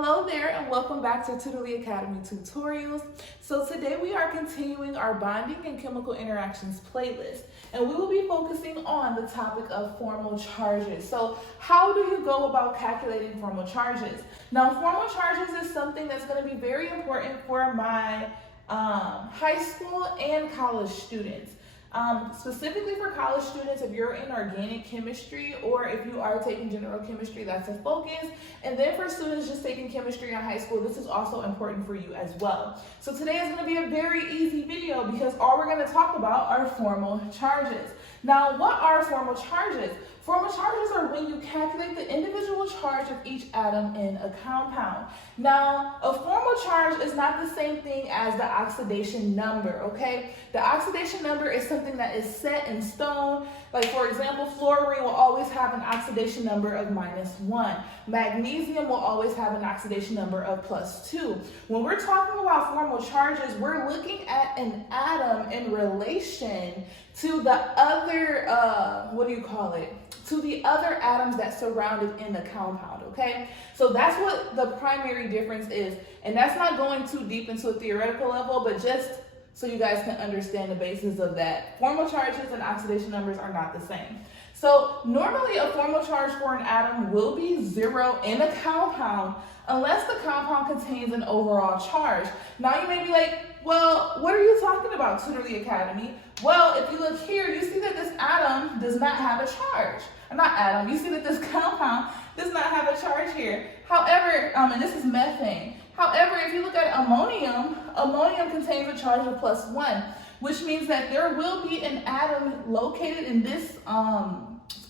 Hello there and welcome back to Tutorly Academy tutorials. So today we are continuing our bonding and chemical interactions playlist, and we will be focusing on the topic of formal charges. So how do you go about calculating formal charges? Now, formal charges is something that's going to be very important for my high school and college students. Specifically for college students, if you're in organic chemistry or if you are taking general chemistry, that's a focus. And then for students just taking chemistry in high school, this is also important for you as well. So today is going to be a very easy video because all we're going to talk about are formal charges. Now, what are formal charges? Formal charges are when you calculate the individual charge of each atom in a compound. Now, a formal charge is not the same thing as the oxidation number, okay? The oxidation number is something that is set in stone. Like, for example, fluorine will always have an oxidation number of -1. Magnesium will always have an oxidation number of +2. When we're talking about formal charges, we're looking at an atom in relation to the other, to the other atoms that surround it in the compound, okay? So that's what the primary difference is. And that's not going too deep into a theoretical level, but just so you guys can understand the basis of that. Formal charges and oxidation numbers are not the same. So normally a formal charge for an atom will be 0 in a compound unless the compound contains an overall charge. Now you may be like, well, what are you talking about, Tutorly Academy? Well, if you look here, you see that this atom does not have a charge. You see that this compound does not have a charge here. However, and this is methane. However, if you look at ammonium contains a charge of +1, which means that there will be an atom located in this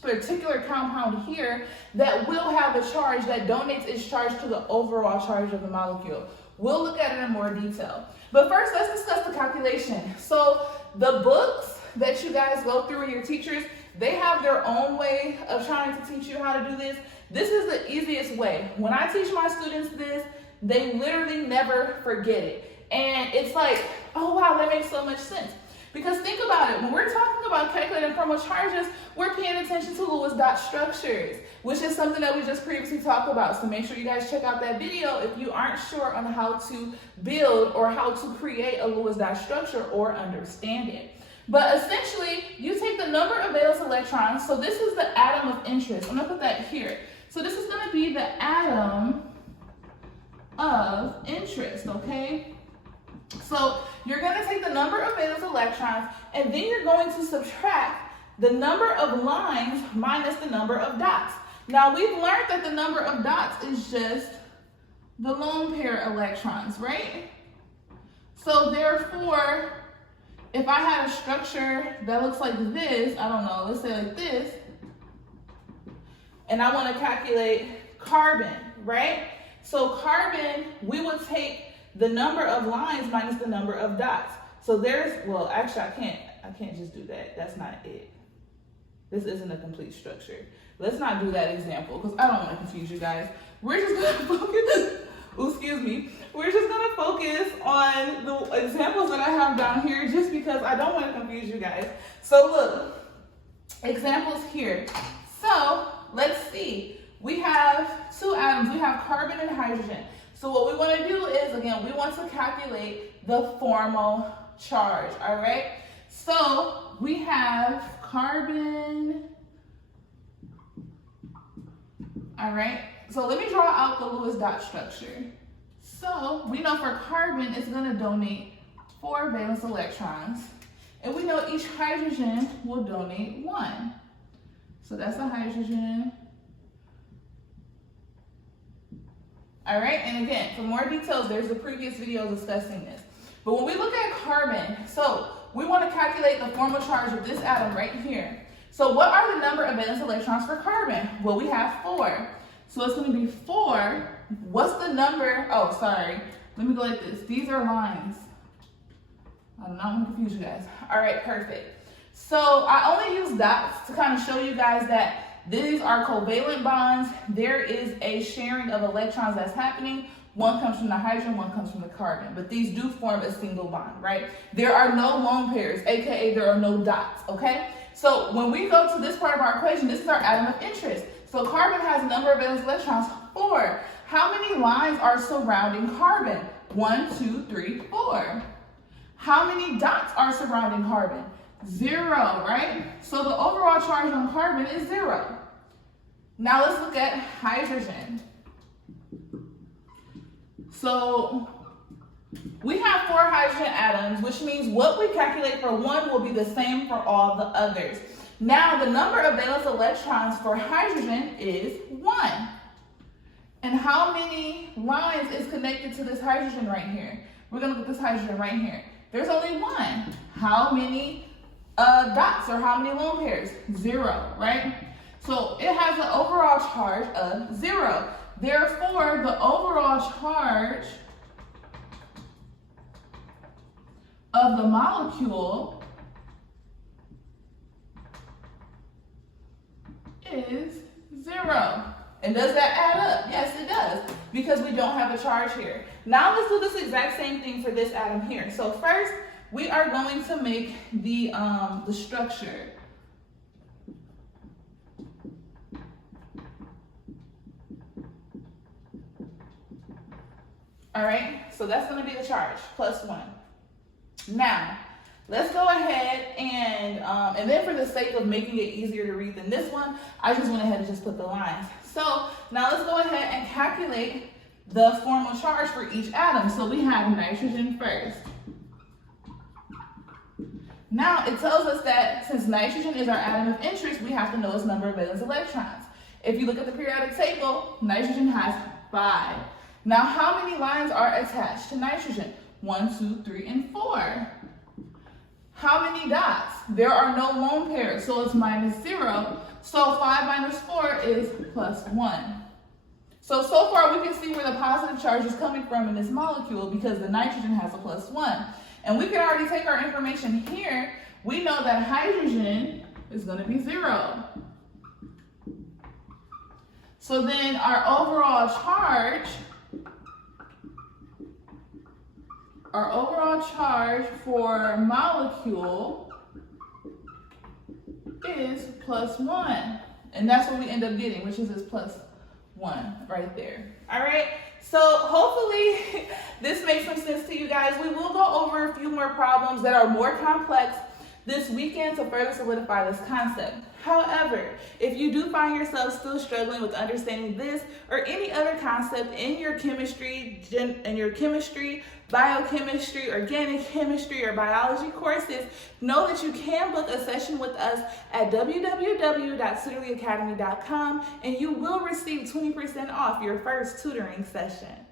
particular compound here that will have a charge that donates its charge to the overall charge of the molecule. We'll look at it in more detail. But first, let's discuss the calculation. So the books that you guys go through and your teachers, they have their own way of trying to teach you how to do this. This is the easiest way. When I teach my students this, they literally never forget it. And it's like, oh wow, that makes so much sense. Because think about it, when we're talking about calculating formal charges, we're paying attention to Lewis dot structures, which is something that we just previously talked about. So make sure you guys check out that video if you aren't sure on how to build or how to create a Lewis dot structure or understand it. But essentially, you take the number of valence electrons. So this is the atom of interest. I'm gonna put that here. So this is gonna be the atom of interest, okay? So you're going to take the number of valence electrons and then you're going to subtract the number of lines minus the number of dots. Now we've learned that the number of dots is just the lone pair electrons, right? So therefore, if I had a structure that looks like this, I don't know, let's say like this, and I want to calculate carbon, right? So carbon, we would take the number of lines minus the number of dots. So well, actually I can't just do that. That's not it. This isn't a complete structure. Let's not do that example because I don't want to confuse you guys. We're just going to focus, we're just going to focus on the examples that I have down here just because I don't want to confuse you guys. So look, examples here. So let's see. We have two atoms. We have carbon and hydrogen. So what we want to do is, again, we want to calculate the formal charge, all right? So we have carbon, all right? So let me draw out the Lewis dot structure. So we know for carbon, it's going to donate 4 valence electrons. And we know each hydrogen will donate 1. So that's a hydrogen. All right, and again, for more details, there's a previous video discussing this. But when we look at carbon, so we want to calculate the formal charge of this atom right here. So what are the number of valence electrons for carbon? Well, we have 4. So it's going to be 4. What's the number? Oh, sorry. Let me go like this. These are lines. I do not want to confuse you guys. All right, perfect. So I only use dots to kind of show you guys that these are covalent bonds. There is a sharing of electrons that's happening. One comes from the hydrogen, one comes from the carbon, but these do form a single bond, right? There are no lone pairs, aka there are no dots, okay? So when we go to this part of our equation, this is our atom of interest. So carbon has a number of valence electrons, 4. How many lines are surrounding carbon? 1, 2, 3, 4. How many dots are surrounding carbon? 0, right? So the overall charge on carbon is 0. Now let's look at hydrogen. So we have 4 hydrogen atoms, which means what we calculate for one will be the same for all the others. Now the number of valence electrons for hydrogen is 1. And how many lines is connected to this hydrogen right here? We're going to look at this hydrogen right here. There's only 1. How many dots or how many lone pairs? 0, right? So it has an overall charge of 0. Therefore, the overall charge of the molecule is 0. And does that add up? Yes, it does, because we don't have a charge here. Now let's do this exact same thing for this atom here. So first, we are going to make the structure. All right, so that's going to be the charge, +1. Now, let's go ahead and then for the sake of making it easier to read than this one, I just went ahead and just put the lines. So now let's go ahead and calculate the formal charge for each atom. So we have nitrogen first. Now it tells us that since nitrogen is our atom of interest, we have to know its number of valence electrons. If you look at the periodic table, nitrogen has 5. Now how many lines are attached to nitrogen? 1, 2, 3, and 4. How many dots? There are no lone pairs, so it's -0. So 5 minus 4 is +1. So far we can see where the positive charge is coming from in this molecule because the nitrogen has a +1. And we can already take our information here. We know that hydrogen is going to be 0. So then our overall charge for molecule is +1. And that's what we end up getting, which is this +1 right there. All right, so hopefully this makes some sense to you guys. We will go over a few more problems that are more complex this weekend to further solidify this concept. However, if you do find yourself still struggling with understanding this or any other concept in your chemistry, biochemistry, organic chemistry, or biology courses, know that you can book a session with us at www.tutorlyacademy.com and you will receive 20% off your first tutoring session.